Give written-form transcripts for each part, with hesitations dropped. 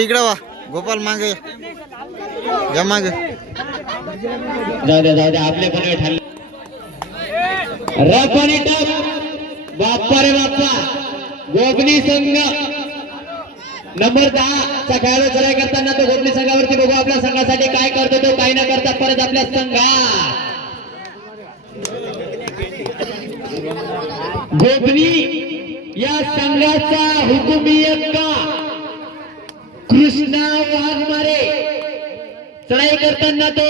इकडे वा गोपाल मागे या मागे जाऊ द्या आपले पण ठरले रफानी टप बाप्पा रे बाप्पा गोपनी संघ नंबर 10 चा खेळ चढाई करताना तो गोपनी संघावरती बघू आपल्या संघासाठी काय करतो तो काही न करता परत आपल्या संघात गोपनी या संघाचा हुकुमी का कृष्णा वाघमारे चढाई करताना तो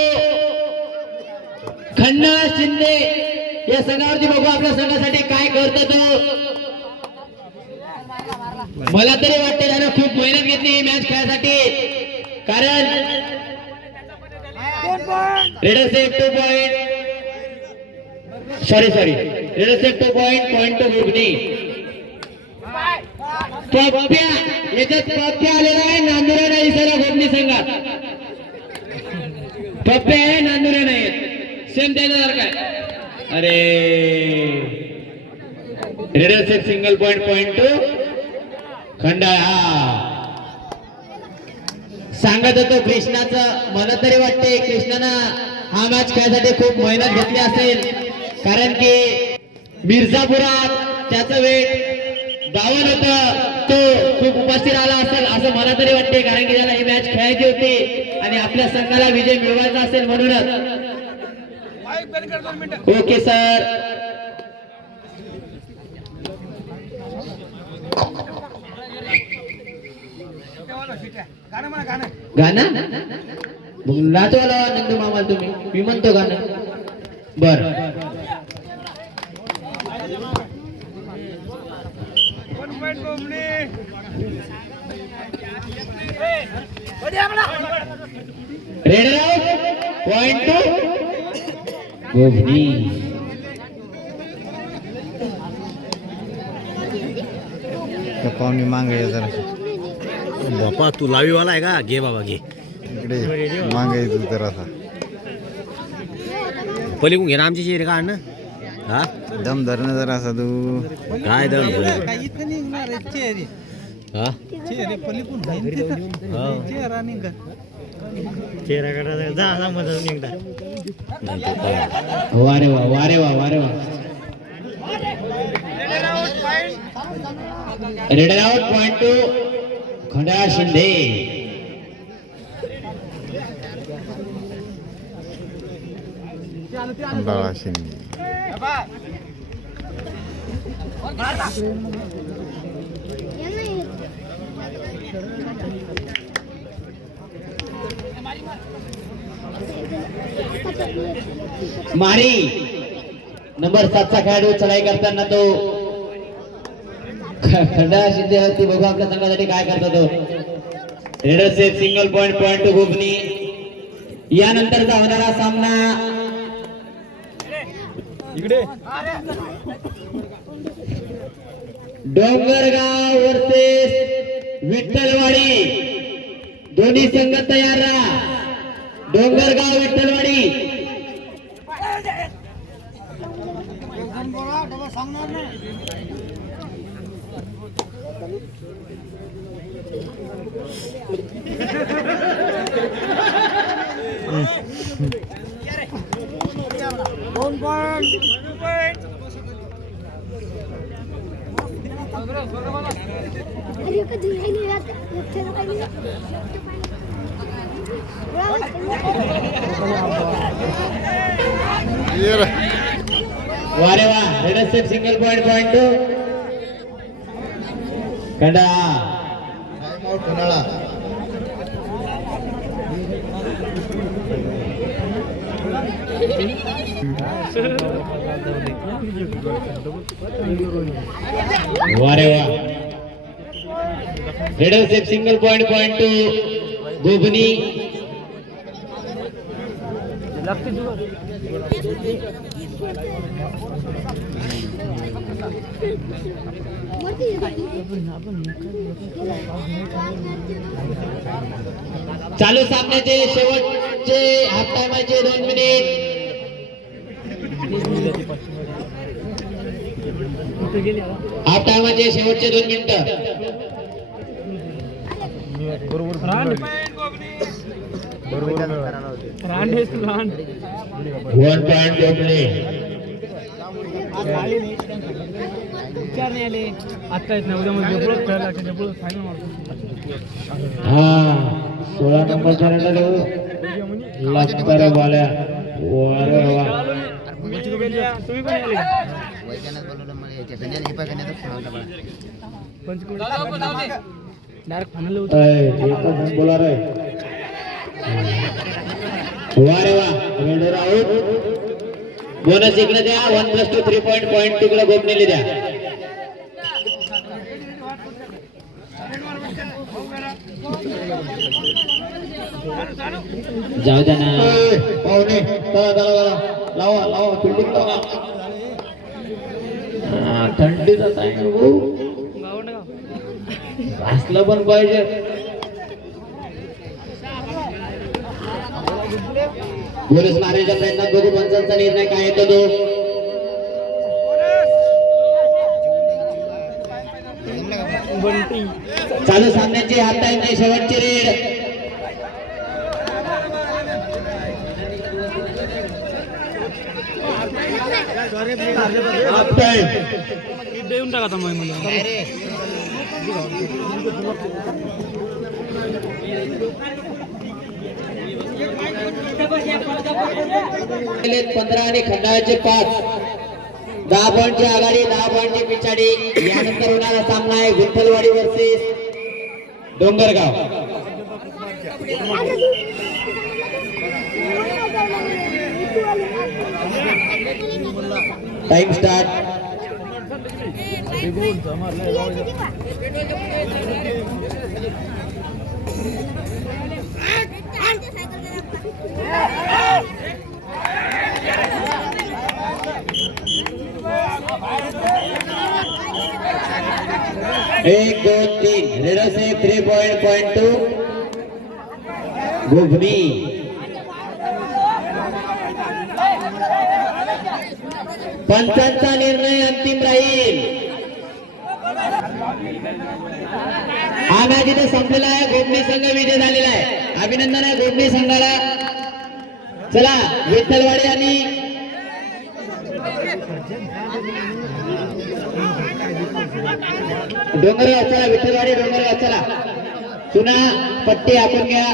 खन्ना शिंदे या संघावरती बघू आपल्या संघासाठी काय करतो तो मला तरी वाटते त्यानं खूप मेहनत घेतली ही मॅच खेळण्यासाठी कारण raider safe 2 point sorry raider safe 2 point to Gopani Pappya याच्यात पप्प्या आलेला आहे नांदुरा नाही सर गोपनी संघात पप्प्या आहे नांदुरा नाही सेम त्याच्यासारखं आहे अरे raider safe single point to Khandala सांगत होतो कृष्णाचं मला तरी वाटते कृष्णानं हा मॅच खेळण्यासाठी खूप मेहनत घेतली असेल कारण की मिर्झापुरात त्याचं वेट 52 होतं तो खूप उपस्थित आला असेल असं मला तरी वाटते कारण की त्याला ही मॅच खेळायची होती आणि आपल्या संघाला विजय मिळवायचा असेल म्हणूनच ओके सर गाणं नाचवाला नंदू मामा तुम्ही मी म्हणतो गाणं बर रेड आउट पॉइंट टू गोपनी पाहुणे मागे जरा बापा तू लावीवाला आहे का घे बाबा घे इकडे मागे तू तर असा पलीकडून घे ना आमची चेहरे का अन्न हा दम धरणं जरा असा तू काय दम हा वारे वा वारे वा वारे वा raider out point to Khandala Shinde Khandala Shinde मारी नंबर 7 चा खेळाडू चढाई करताना तो खंडाळा शिंदे वरती बघू आपल्या संघासाठी काय करतो तो raider safe single point to Gopani यानंतरचा होणारा सामना इकडे डोंगरगाव वर्सेस विठ्ठलवाडी दोन्ही संघ तयार राहा डोंगरगाव विठ्ठलवाडी वारे वा raider safe single point to Khandala Khandala वारे वा raider safe single point to Gopani चालू सामन्याचे शेवटचे हाफ टाइमचे 2 मिनिट हाफ टायमाचे शेवटचे 2 मिनिटं. One point Gokhale. हा 16 नंबरच्या रनला लष्कर वाल्या. अरे वा. बोला रे वा. बोनस इकडे द्या. 1+2 3 पॉइंट तिकडे गोपनीले द्या. जाऊ द्या ना पाहुणे. लावा लावा फिल्डिंग लावा. थंडीचा टाइम असलं पण पाहिजे. बोनस मारायच्या प्रयत्नात बघू पंचांचा निर्णय काय येतो तो. चालू सामन्याची हाफ टाइम नाही, शेवटची रेड. हाफ टाइम देऊन टाका मग मला. 15 आणि खंडाळ्याचे 5. 10 पॉइंटची आघाडी, 10 पॉइंटची पिछाडी. यानंतर होणारा सामना आहे Vitthalwadi versus Dongargaon. Time start. एक 2 3 रेडो से 3 पॉइंट 2 गुगनी. पंचांचा निर्णय अंतिम राहील. हा मॅच इथे संपलेला आहे. गोपनी संघ विजय झालेला आहे. अभिनंदन आहे गोपनी संघाला. चला विठ्ठलवाडी आणि डोंगरगाव चला. विठ्ठलवाडी डोंगरगाव चला. चुना पट्टी आपण घ्या.